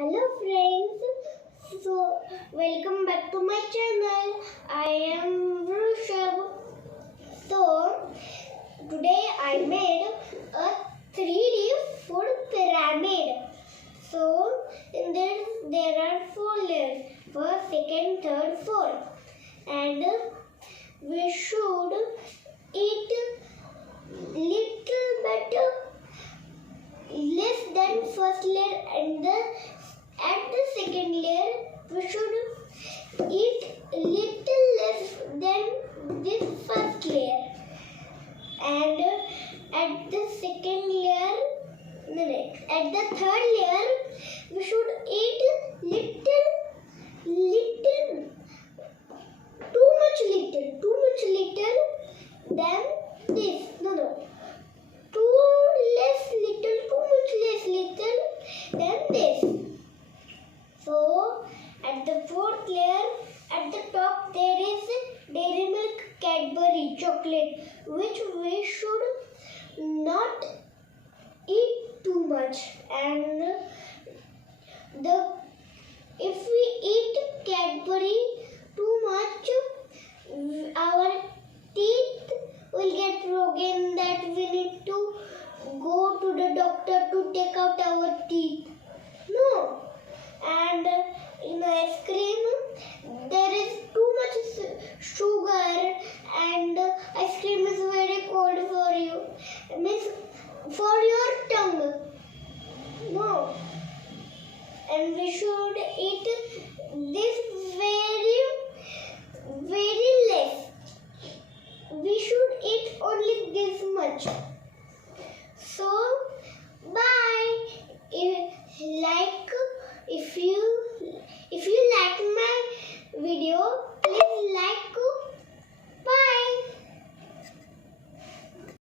Hello friends, welcome back to my channel. I am Rushabh. So today I made a 3D food pyramid. So in there are 4 layers: first, second, third, fourth, and we should eat little bit less than first layer, and at the second layer we should eat little less than this first layer, and at the second layer, at the third layer we should eat little too much little than this. Too much less little than this. So at the fourth layer, at the top there is Dairy Milk Cadbury chocolate, which we should not eat too much. And if we eat Cadbury too much, our teeth will get broken. That we need to go to the doctor to take out our teeth. No. And in ice cream there is too much sugar, and ice cream is very cold for you. It means for your tongue. No. And we should eat this very less. We should eat only this much. So bye. If you like my video,